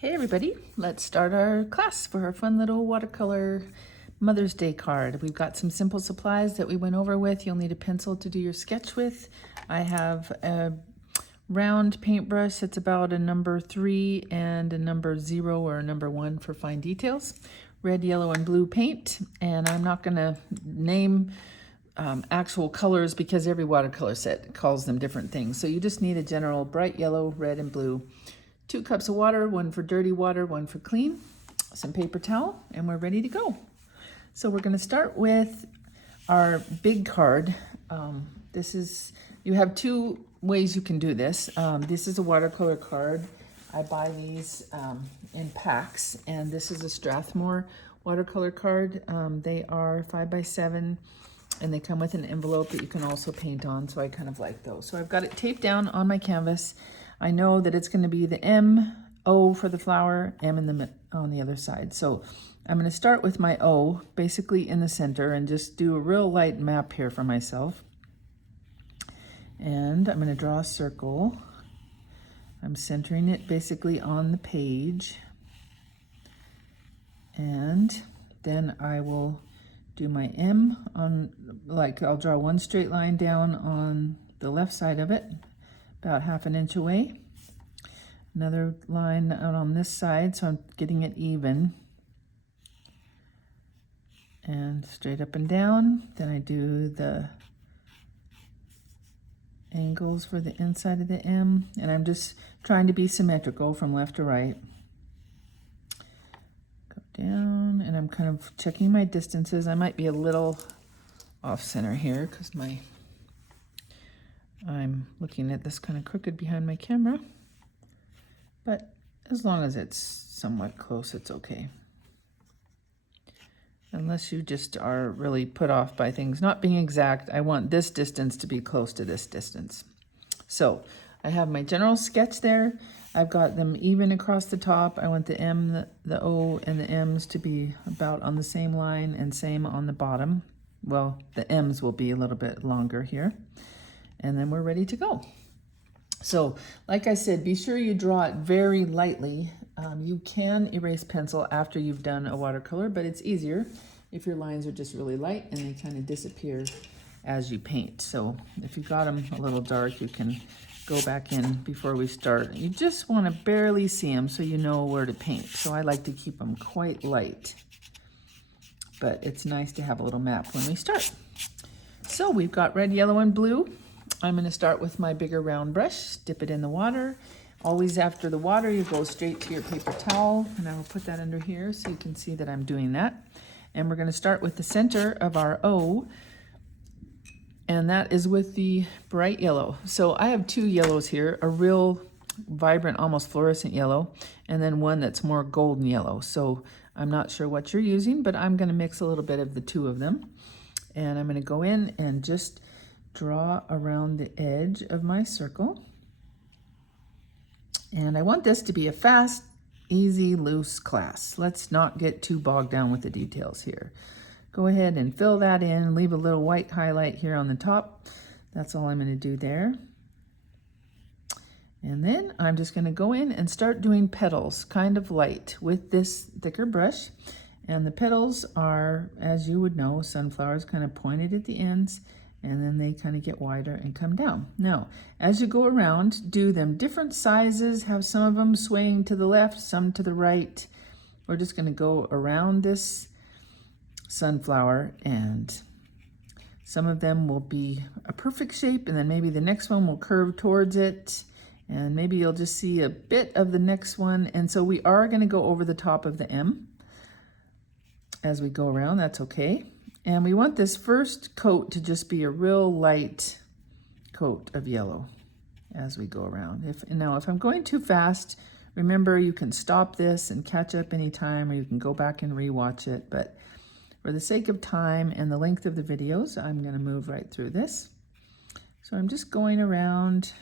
Hey everybody, let's start our class for our fun little watercolor Mother's Day card. We've got some simple supplies that we went over with. You'll need a pencil to do your sketch with. I have a round paintbrush that's about a number 3 and a number 0 or a number 1 for fine details. Red, yellow, and blue paint, and I'm not gonna name actual colors because every watercolor set calls them different things. So you just need a general bright yellow, red, and blue. 2 cups of water, 1 for dirty water, 1 for clean, some paper towel, and we're ready to go. So we're gonna start with our big card. You have 2 ways you can do this. This is a watercolor card. I buy these in packs, and this is a Strathmore watercolor card. They are 5x7, and they come with an envelope that you can also paint on, so I kind of like those. So I've got it taped down on my canvas. I know that it's going to be the M, O for the flower, M on the other side. So I'm going to start with my O, basically in the center, and just do a real light map here for myself. And I'm going to draw a circle. I'm centering it basically on the page. And then I will do my M on, I'll draw one straight line down on the left side of it, about 1/2 inch away. Another line out on this side, so I'm getting it even. And straight up and down. Then I do the angles for the inside of the M, and I'm just trying to be symmetrical from left to right. Go down, and I'm kind of checking my distances. I might be a little off center here because I'm looking at this kind of crooked behind my camera, but as long as it's somewhat close, it's okay. Unless you just are really put off by things not being exact, I want this distance to be close to this distance. So I have my general sketch there. I've got them even across the top. I want the M, the O, and the M's to be about on the same line, and same on the bottom. Well, the M's will be a little bit longer here. And then we're ready to go. So, like I said, be sure you draw it very lightly. You can erase pencil after you've done a watercolor, but it's easier if your lines are just really light and they kind of disappear as you paint. So if you got them a little dark, you can go back in before we start. You just want to barely see them so you know where to paint. So I like to keep them quite light, but it's nice to have a little map when we start. So we've got red, yellow, and blue. I'm going to start with my bigger round brush, dip it in the water. Always after the water, you go straight to your paper towel, and I will put that under here so you can see that I'm doing that. And we're going to start with the center of our O, and that is with the bright yellow. So I have 2 yellows here, a real vibrant, almost fluorescent yellow, and then one that's more golden yellow. So I'm not sure what you're using, but I'm going to mix a little bit of the 2 of them. And I'm going to go in and just draw around the edge of my circle. And I want this to be a fast, easy, loose class. Let's not get too bogged down with the details here. Go ahead and fill that in, leave a little white highlight here on the top. That's all I'm going to do there. And then I'm just going to go in and start doing petals, kind of light, with this thicker brush. And the petals are, as you would know, sunflowers, kind of pointed at the ends, and then they kind of get wider and come down. Now, as you go around, do them different sizes, have some of them swaying to the left, some to the right. We're just going to go around this sunflower, and some of them will be a perfect shape, and then maybe the next one will curve towards it, and maybe you'll just see a bit of the next one. And so we are going to go over the top of the M as we go around. That's okay. And we want this first coat to just be a real light coat of yellow as we go around. Now, if I'm going too fast, remember you can stop this and catch up anytime, or you can go back and rewatch it. But for the sake of time and the length of the videos, I'm going to move right through this. So I'm just going around,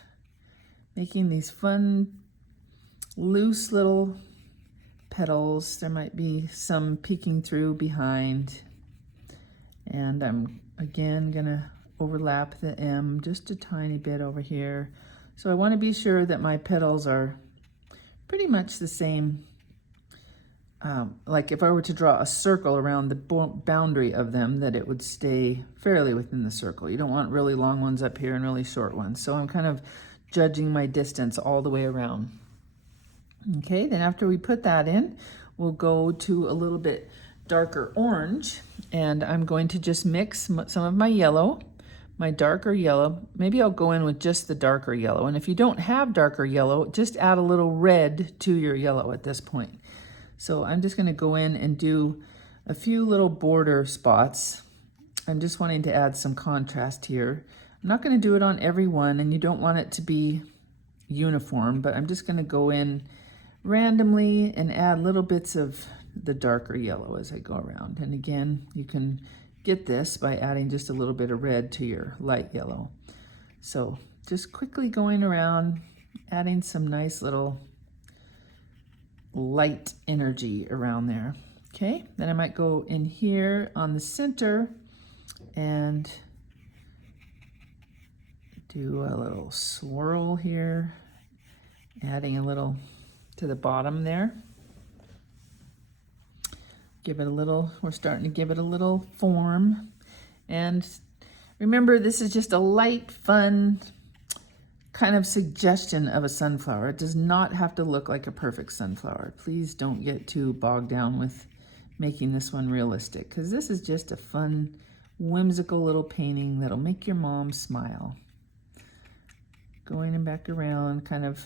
making these fun, loose little petals. There might be some peeking through behind. And I'm again gonna overlap the M just a tiny bit over here. So I want to be sure that my petals are pretty much the same. Like if I were to draw a circle around the boundary of them, that it would stay fairly within the circle. You don't want really long ones up here and really short ones. So I'm kind of judging my distance all the way around. Okay, then after we put that in, we'll go to a little bit darker orange, and I'm going to just mix some of my yellow, my darker yellow. Maybe I'll go in with just the darker yellow, and if you don't have darker yellow, just add a little red to your yellow at this point. So I'm just going to go in and do a few little border spots. I'm just wanting to add some contrast here. I'm not going to do it on every one, and you don't want it to be uniform, but I'm just going to go in randomly and add little bits of the darker yellow as I go around. And again, you can get this by adding just a little bit of red to your light yellow. So just quickly going around, adding some nice little light energy around there. Okay, then I might go in here on the center and do a little swirl here, adding a little to the bottom there. Give it a little, we're starting to give it a little form. And remember, this is just a light, fun kind of suggestion of a sunflower. It does not have to look like a perfect sunflower. Please don't get too bogged down with making this one realistic, because this is just a fun, whimsical little painting that'll make your mom smile. Going and back around, kind of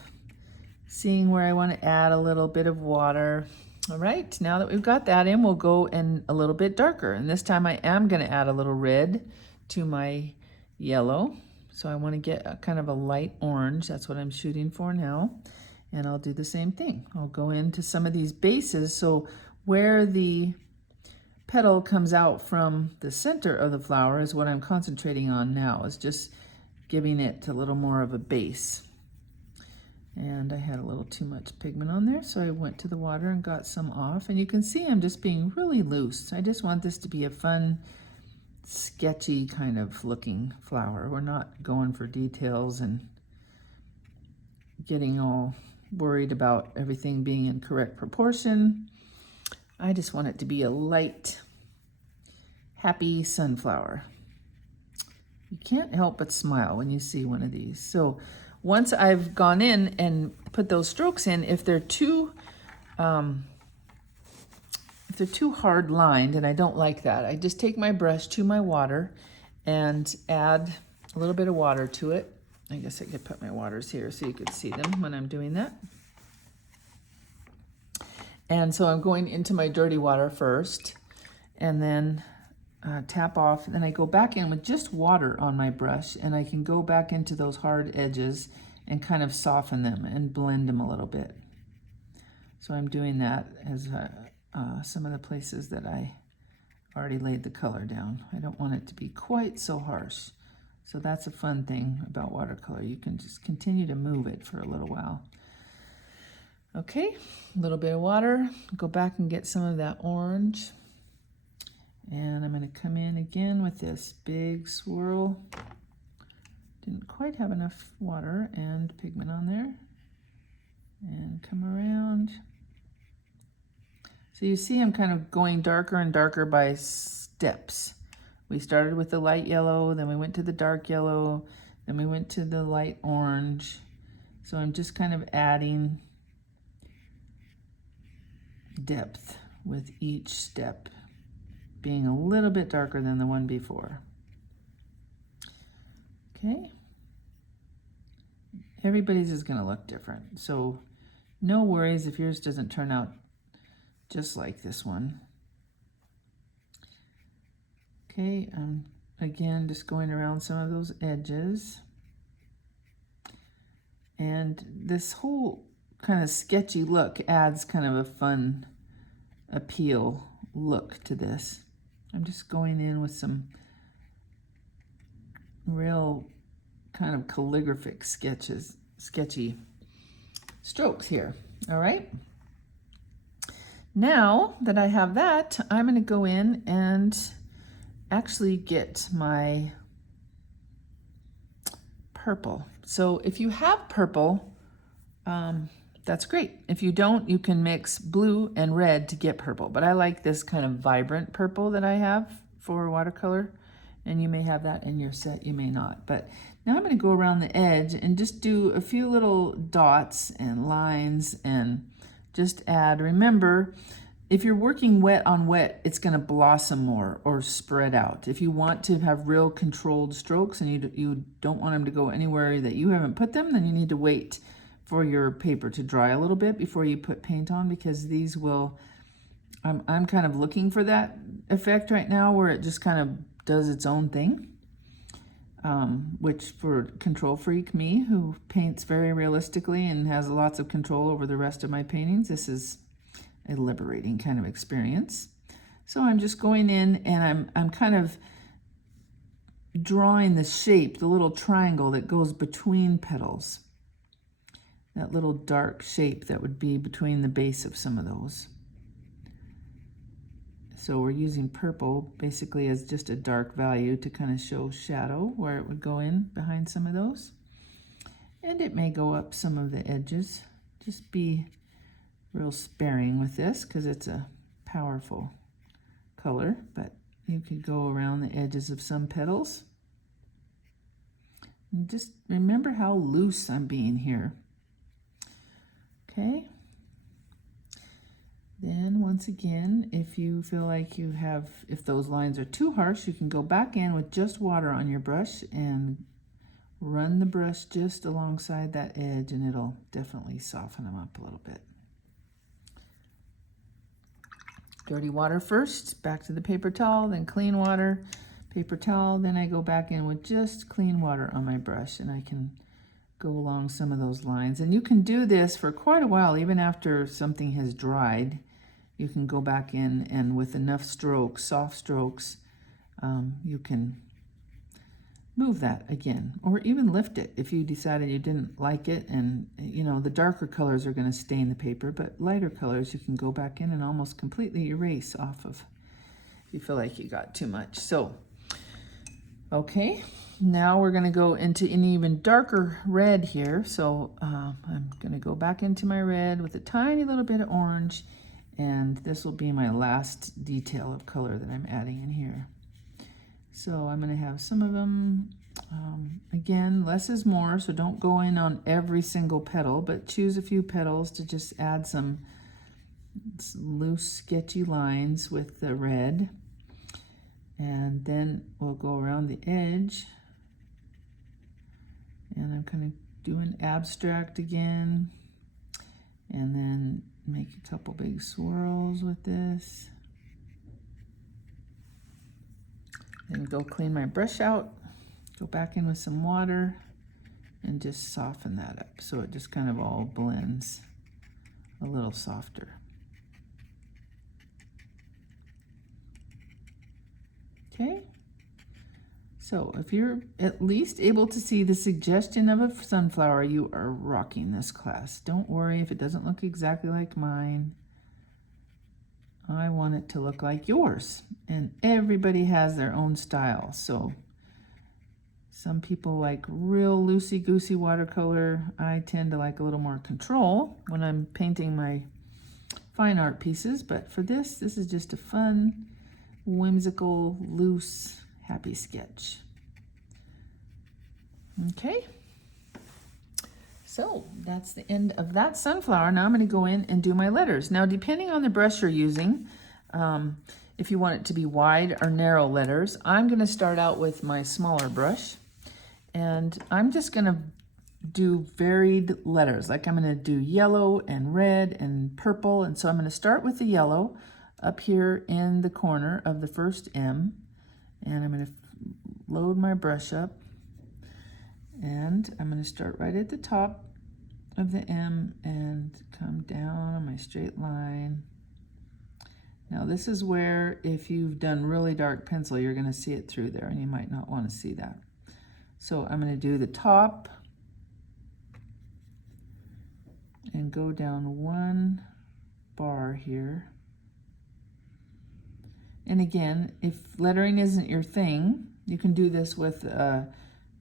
seeing where I want to add a little bit of water. All right, now that we've got that in, we'll go in a little bit darker. And this time I am going to add a little red to my yellow. So I want to get a kind of a light orange. That's what I'm shooting for now. And I'll do the same thing. I'll go into some of these bases. So where the petal comes out from the center of the flower is what I'm concentrating on now, is just giving it a little more of a base. And I had a little too much pigment on there, so I went to the water and got some off. And you can see I'm just being really loose. I just want this to be a fun, sketchy kind of looking flower. We're not going for details and getting all worried about everything being in correct proportion. I just want it to be a light, happy sunflower. You can't help but smile when you see one of these. So once I've gone in and put those strokes in, if they're too hard lined, and I don't like that, I just take my brush to my water and add a little bit of water to it. I guess I could put my waters here so you could see them when I'm doing that. And so I'm going into my dirty water first, and then tap off. Then I go back in with just water on my brush, and I can go back into those hard edges and kind of soften them and blend them a little bit. So I'm doing that as some of the places that I already laid the color down. I don't want it to be quite so harsh. So that's a fun thing about watercolor. You can just continue to move it for a little while. Okay, a little bit of water. Go back and get some of that orange. And I'm going to come in again with this big swirl. Didn't quite have enough water and pigment on there. And come around. So you see I'm kind of going darker and darker by steps. We started with the light yellow, then we went to the dark yellow, then we went to the light orange. So I'm just kind of adding depth with each step, being a little bit darker than the one before. Okay. Everybody's is going to look different. So no worries if yours doesn't turn out just like this one. Okay, again, just going around some of those edges. And this whole kind of sketchy look adds kind of a fun appeal look to this. I'm just going in with some real kind of calligraphic sketchy strokes here. All right. Now that I have that, I'm going to go in and actually get my purple. So if you have purple, that's great. If you don't, you can mix blue and red to get purple. But I like this kind of vibrant purple that I have for watercolor. And you may have that in your set, you may not. But now I'm going to go around the edge and just do a few little dots and lines and just add. Remember, if you're working wet on wet, it's going to blossom more or spread out. If you want to have real controlled strokes and you don't want them to go anywhere that you haven't put them, then you need to wait for your paper to dry a little bit before you put paint on, because these will, I'm kind of looking for that effect right now where it just kind of does its own thing, which for control freak me, who paints very realistically and has lots of control over the rest of my paintings, this is a liberating kind of experience. So I'm just going in and I'm kind of drawing the shape, the little triangle that goes between petals, that little dark shape that would be between the base of some of those. So we're using purple basically as just a dark value to kind of show shadow where it would go in behind some of those. And it may go up some of the edges. Just be real sparing with this because it's a powerful color, but you could go around the edges of some petals. And just remember how loose I'm being here. Okay. Then once again, if you feel like you have, if those lines are too harsh, you can go back in with just water on your brush and run the brush just alongside that edge, and it'll definitely soften them up a little bit. Dirty water first, back to the paper towel, then clean water, paper towel, then I go back in with just clean water on my brush, and I can go along some of those lines. And you can do this for quite a while, even after something has dried. You can go back in and with enough strokes, soft strokes, you can move that again, or even lift it if you decided you didn't like it. And you know, the darker colors are going to stain the paper, but lighter colors you can go back in and almost completely erase off of if you feel like you got too much. So, okay, now we're going to go into an even darker red here. So I'm going to go back into my red with a tiny little bit of orange, and this will be my last detail of color that I'm adding in here. So I'm going to have some of them, again, less is more, so don't go in on every single petal, but choose a few petals to just add some loose, sketchy lines with the red. And then we'll go around the edge. And I'm kind of doing abstract again. And then make a couple big swirls with this. Then go clean my brush out, go back in with some water, and just soften that up so it just kind of all blends a little softer. Okay, so if you're at least able to see the suggestion of a sunflower, you are rocking this class. Don't worry if it doesn't look exactly like mine. I want it to look like yours, and everybody has their own style. So some people like real loosey-goosey watercolor. I tend to like a little more control when I'm painting my fine art pieces, but for this is just a fun, whimsical, loose, happy sketch. Okay. So that's the end of that sunflower. Now I'm going to go in and do my letters. Now, depending on the brush you're using, if you want it to be wide or narrow letters, I'm going to start out with my smaller brush. And I'm just going to do varied letters. Like I'm going to do yellow and red and purple. And so I'm going to start with the yellow up here in the corner of the first M. And I'm going to load my brush up. And I'm going to start right at the top of the M and come down on my straight line. Now this is where if you've done really dark pencil, you're going to see it through there, and you might not want to see that. So I'm going to do the top and go down one bar here. And again, if lettering isn't your thing, you can do this with a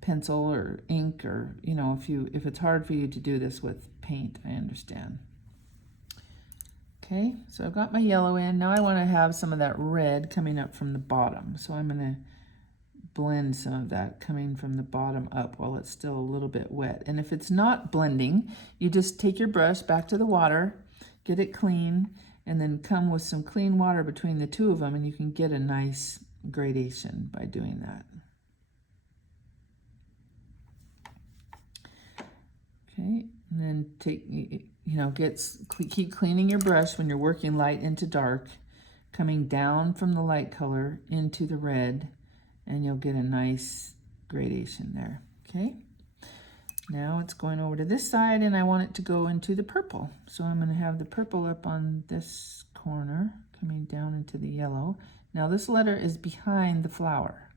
pencil or ink, or, you know, if it's hard for you to do this with paint, I understand. Okay, so I've got my yellow in. Now I want to have some of that red coming up from the bottom. So I'm going to blend some of that coming from the bottom up while it's still a little bit wet. And if it's not blending, you just take your brush back to the water, get it clean, and then come with some clean water between the two of them, and you can get a nice gradation by doing that. Okay, and then keep cleaning your brush when you're working light into dark, coming down from the light color into the red, and you'll get a nice gradation there. Okay, now it's going over to this side, and I want it to go into the purple. So I'm going to have the purple up on this corner, coming down into the yellow. Now this letter is behind the flower,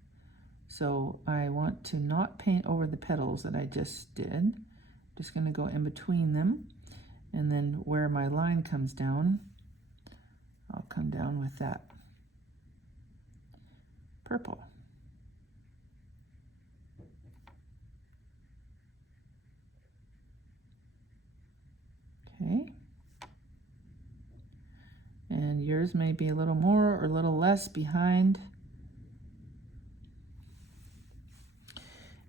so I want to not paint over the petals that I just did. Just going to go in between them, and then where my line comes down, I'll come down with that purple. Okay, and yours may be a little more or a little less behind.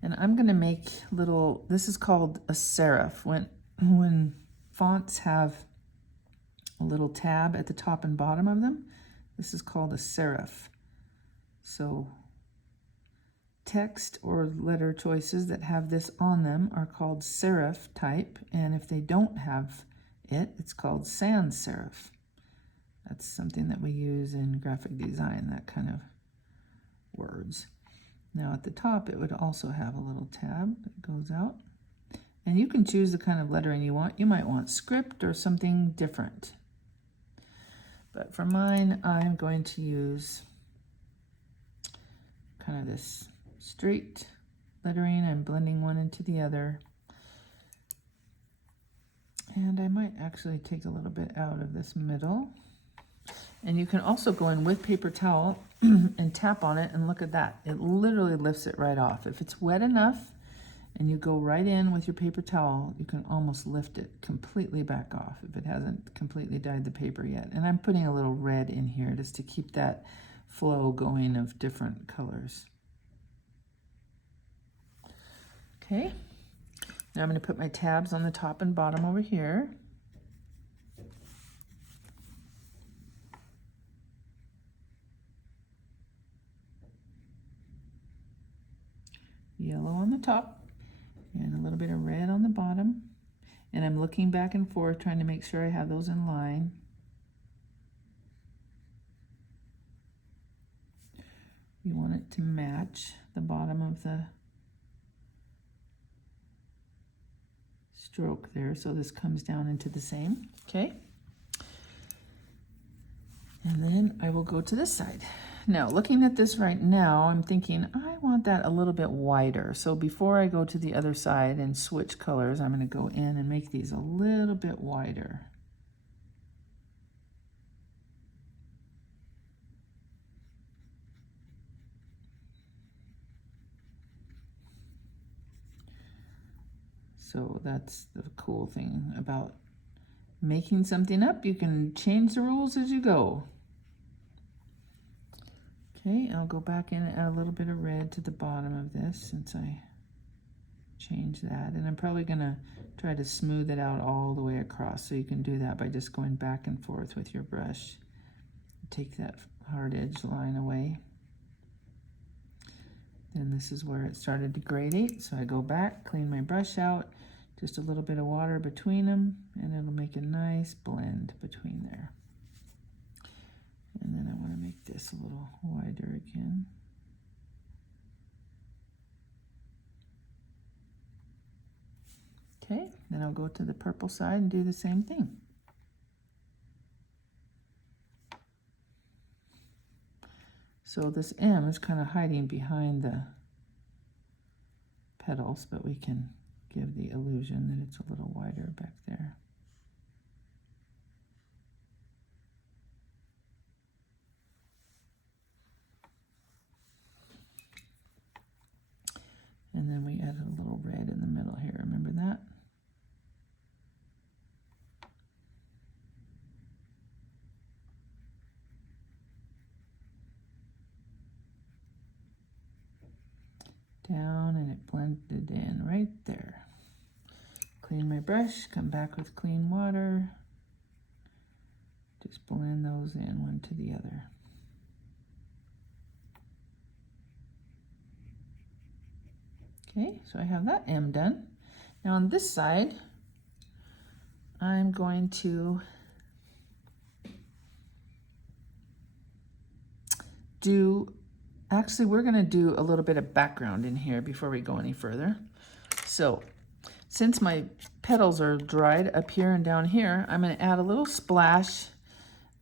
And I'm going to make little, this is called a serif. When fonts have a little tab at the top and bottom of them, this is called a serif. So text or letter choices that have this on them are called serif type, and if they don't have it, it's called sans serif. That's something that we use in graphic design, that kind of words. Now at the top, it would also have a little tab that goes out. And you can choose the kind of lettering you want. You might want script or something different. But for mine, I'm going to use kind of this straight lettering. I'm blending one into the other. And I might actually take a little bit out of this middle. And you can also go in with paper towel and tap on it, and look at that. It literally lifts it right off. If it's wet enough and you go right in with your paper towel, you can almost lift it completely back off if it hasn't completely dyed the paper yet. And I'm putting a little red in here just to keep that flow going of different colors. Okay, now I'm going to put my tabs on the top and bottom over here. Yellow on the top and a little bit of red on the bottom, and I'm looking back and forth trying to make sure I have those in line. You want it to match the bottom of the stroke there, so this comes down into the same. Okay, and then I will go to this side. Now, looking at this right now, I'm thinking I want that a little bit wider. So before I go to the other side and switch colors, I'm going to go in and make these a little bit wider. So that's the cool thing about making something up. You can change the rules as you go. Okay, I'll go back in and add a little bit of red to the bottom of this since I changed that. And I'm probably going to try to smooth it out all the way across. So you can do that by just going back and forth with your brush. Take that hard edge line away. Then this is where it started to gradate. So I go back, clean my brush out, just a little bit of water between them, and it'll make a nice blend between there. And then I want to make this a little wider again. Okay, then I'll go to the purple side and do the same thing. So this M is kind of hiding behind the petals, but we can give the illusion that it's a little wider back there. And then we blended in right there. Clean my brush, come back with clean water. Just blend those in one to the other. Okay, so I have that M done. Now on this side, I'm going to actually we're going to do a little bit of background in here before we go any further. So since my petals are dried up here and down here, I'm going to add a little splash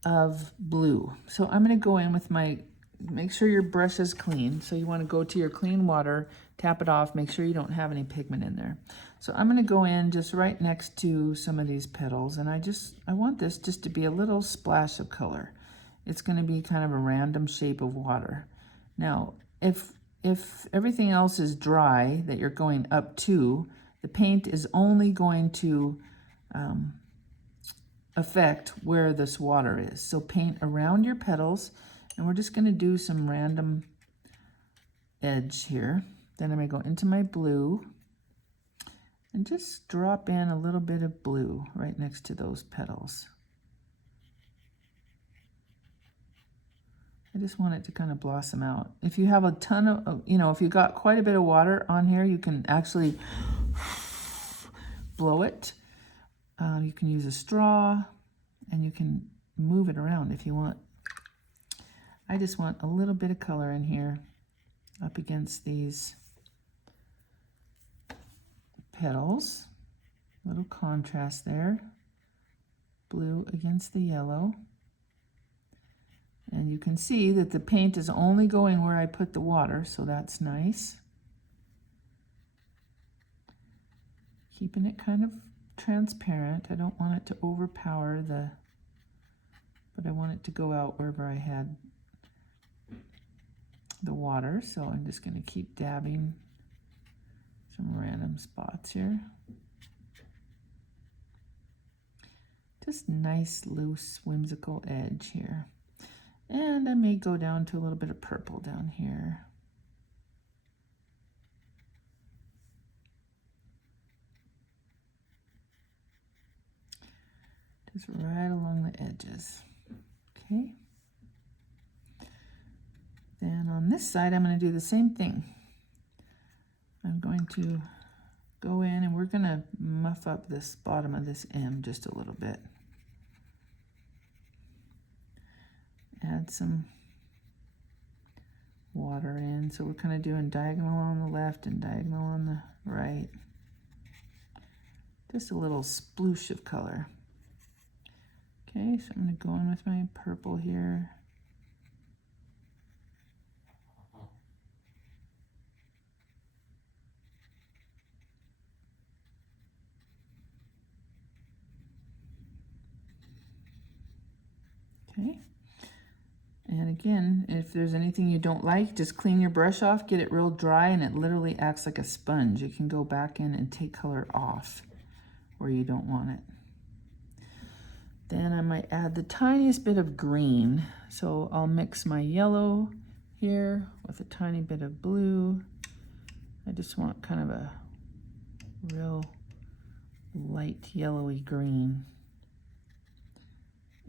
of blue. So I'm going to go in with make sure your brush is clean. So you want to go to your clean water, tap it off, make sure you don't have any pigment in there. So I'm going to go in just right next to some of these petals, and I want this just to be a little splash of color. It's going to be kind of a random shape of water. Now, if everything else is dry that you're going up to, the paint is only going to affect where this water is. So paint around your petals, and we're just going to do some random edge here. Then I'm going to go into my blue and just drop in a little bit of blue right next to those petals. I just want it to kind of blossom out. If you have a ton of, if you got quite a bit of water on here, you can actually blow it. You can use a straw, and you can move it around if you want. I just want a little bit of color in here up against these petals. A little contrast there. Blue against the yellow. And you can see that the paint is only going where I put the water, so that's nice. Keeping it kind of transparent. I don't want it to overpower but I want it to go out wherever I had the water. So I'm just going to keep dabbing some random spots here. Just nice, loose, whimsical edge here. And I may go down to a little bit of purple down here. Just right along the edges. Okay. Then on this side, I'm going to do the same thing. I'm going to go in and we're going to muff up this bottom of this M just a little bit. Add some water in. So we're kind of doing diagonal on the left and diagonal on the right. Just a little sploosh of color. Okay, so I'm going to go in with my purple here. Okay. And again, if there's anything you don't like, just clean your brush off, get it real dry, and it literally acts like a sponge. You can go back in and take color off where you don't want it. Then I might add the tiniest bit of green. So I'll mix my yellow here with a tiny bit of blue. I just want kind of a real light yellowy green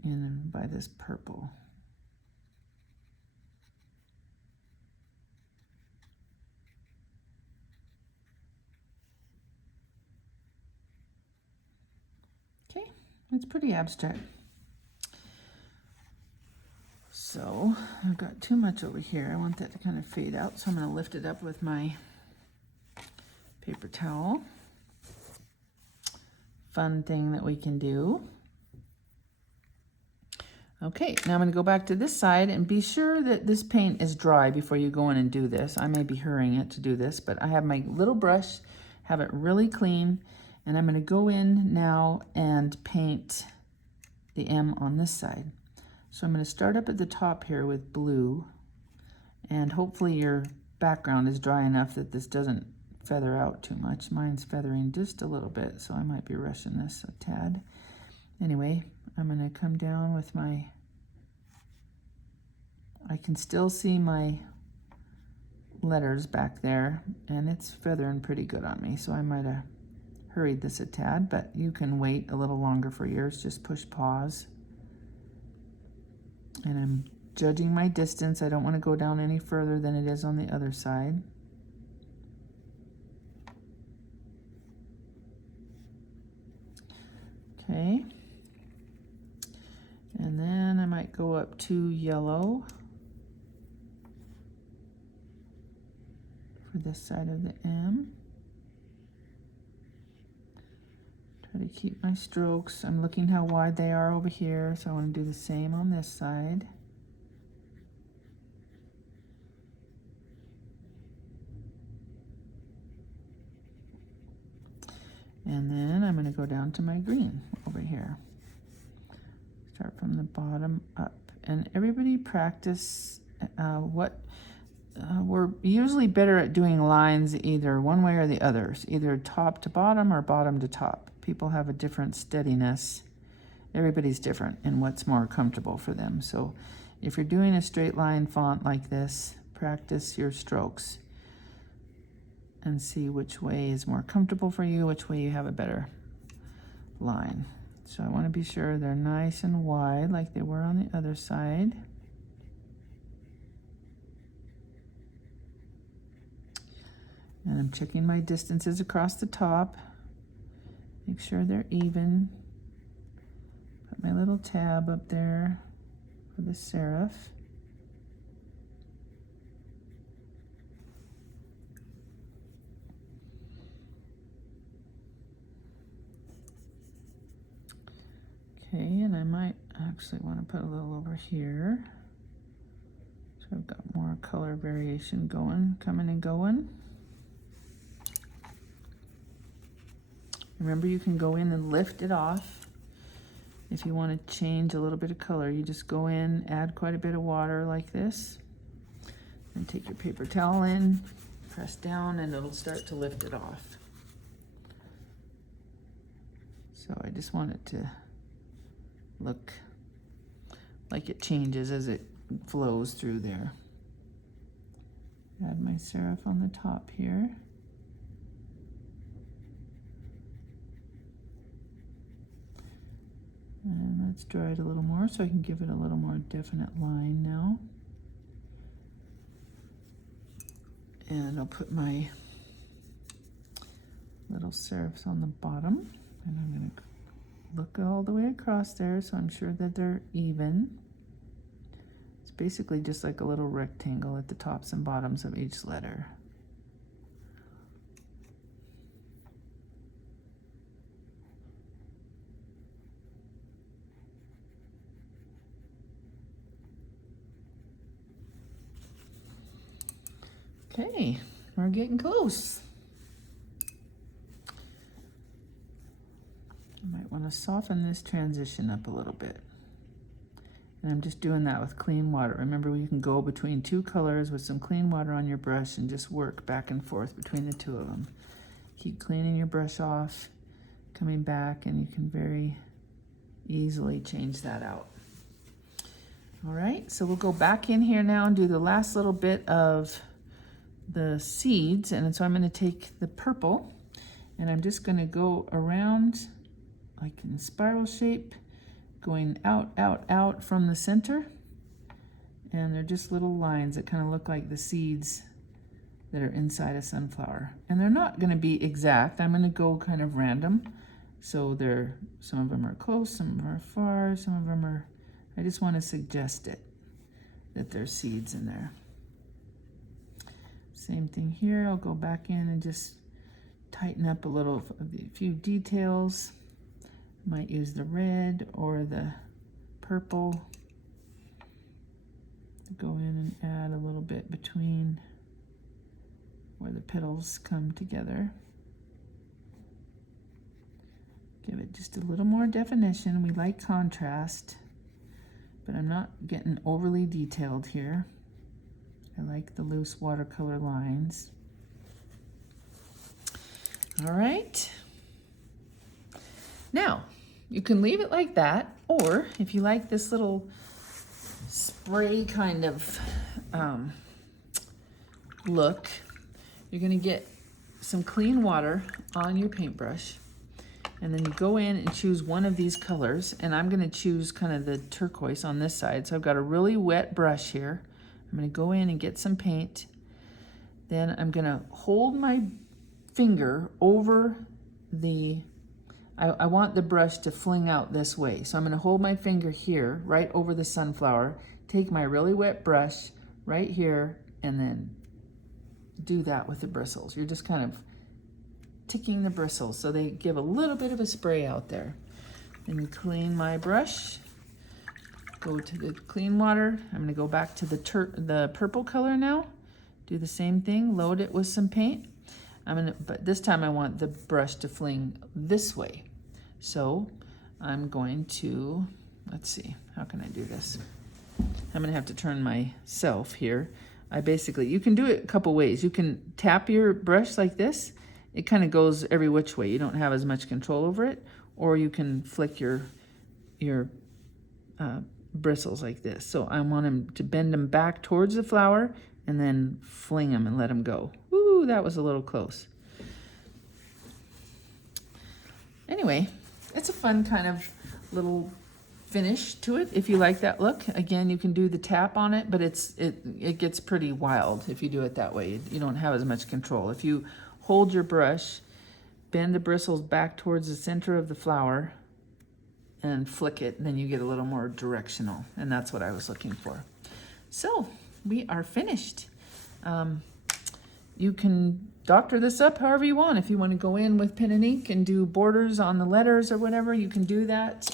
in by this purple. Okay, it's pretty abstract. So I've got too much over here. I want that to kind of fade out, so I'm going to lift it up with my paper towel. Fun thing that we can do. Okay, now I'm going to go back to this side and be sure that this paint is dry before you go in and do this. I may be hurrying it to do this, but I have my little brush, have it really clean, and I'm going to go in now and paint the M on this side. So I'm going to start up at the top here with blue, and hopefully your background is dry enough that this doesn't feather out too much. Mine's feathering just a little bit, so I might be rushing this a tad. Anyway, I'm going to come down with I can still see my letters back there, and it's feathering pretty good on me, so I might have hurried this a tad, but you can wait a little longer for yours. Just push pause. And I'm judging my distance. I don't want to go down any further than it is on the other side. Okay. And then I might go up to yellow for this side of the M. Try to keep my strokes. I'm looking how wide they are over here, so I want to do the same on this side. And then I'm going to go down to my green over here. Start from the bottom up. And everybody practice we're usually better at doing lines either one way or the other, either top to bottom or bottom to top. People have a different steadiness. Everybody's different in what's more comfortable for them. So if you're doing a straight line font like this, practice your strokes and see which way is more comfortable for you, which way you have a better line. So I want to be sure they're nice and wide like they were on the other side. And I'm checking my distances across the top. Make sure they're even. Put my little tab up there for the serif. Okay, and I might actually want to put a little over here. So I've got more color variation coming and going. Remember, you can go in and lift it off. If you want to change a little bit of color, you just go in, add quite a bit of water like this, and take your paper towel in, press down, and it'll start to lift it off. So I just want it to look like it changes as it flows through there. Add my serif on the top here. And let's draw it a little more so I can give it a little more definite line now. And I'll put my little serifs on the bottom, and I'm going to look all the way across there so I'm sure that they're even. It's basically just like a little rectangle at the tops and bottoms of each letter. Okay, we're getting close. I might want to soften this transition up a little bit. And I'm just doing that with clean water. Remember, you can go between two colors with some clean water on your brush and just work back and forth between the two of them. Keep cleaning your brush off, coming back, and you can very easily change that out. All right, so we'll go back in here now and do the last little bit of the seeds. And so I'm going to take the purple and I'm just going to go around like in spiral shape, going out, out, out from the center. And they're just little lines that kind of look like the seeds that are inside a sunflower. And they're not going to be exact. I'm going to go kind of random. So some of them are close, some of them are far, some of them are, I just want to suggest it, that there's seeds in there. Same thing here. I'll go back in and just tighten up a few details. Might use the red or the purple to go in and add a little bit between where the petals come together. Give it just a little more definition. We like contrast, but I'm not getting overly detailed here. I like the loose watercolor lines. All right. Now, you can leave it like that, or if you like this little spray kind of look, you're gonna get some clean water on your paintbrush, and then you go in and choose one of these colors, and I'm gonna choose kind of the turquoise on this side. So I've got a really wet brush here. I'm gonna go in and get some paint. Then I'm gonna hold my finger over the, I want the brush to fling out this way. So I'm gonna hold my finger here, right over the sunflower, take my really wet brush right here, and then do that with the bristles. You're just kind of ticking the bristles so they give a little bit of a spray out there. Then clean my brush, go to the clean water. I'm gonna go back to the purple color now. Do the same thing, load it with some paint. But this time I want the brush to fling this way. So I'm going to, let's see, how can I do this? I'm gonna have to turn myself here. You can do it a couple ways. You can tap your brush like this. It kind of goes every which way. You don't have as much control over it. Or you can flick your bristles like this. So I want them to bend them back towards the flower and then fling them and let them go. Ooh, that was a little close. Anyway, it's a fun kind of little finish to it if you like that look. Again, you can do the tap on it, but it gets pretty wild if you do it that way. You don't have as much control. If you hold your brush, bend the bristles back towards the center of the flower, and flick it, then you get a little more directional, and that's what I was looking for. So we are finished. You can doctor this up however you want. If you want to go in with pen and ink and do borders on the letters or whatever, you can do that.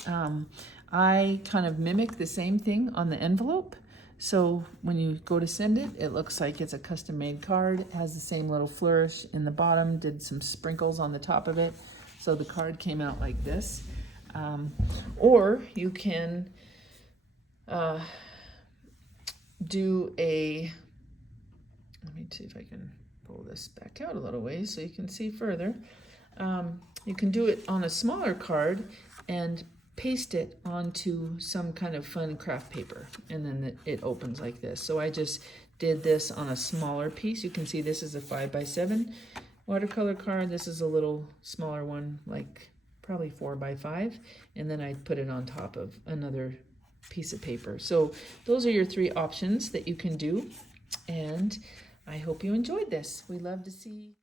I kind of mimic the same thing on the envelope. So when you go to send it, it looks like it's a custom-made card. It has the same little flourish in the bottom, did some sprinkles on the top of it. So the card came out like this. Or you can do a, let me see if I can pull this back out a little ways so you can see further. You can do it on a smaller card and paste it onto some kind of fun craft paper, and then it opens like this. So I just did this on a smaller piece. You can see this is a 5x7 watercolor card. This is a little smaller one, like probably 4x5, and then I put it on top of another piece of paper. So those are your 3 options that you can do, and I hope you enjoyed this. We love to see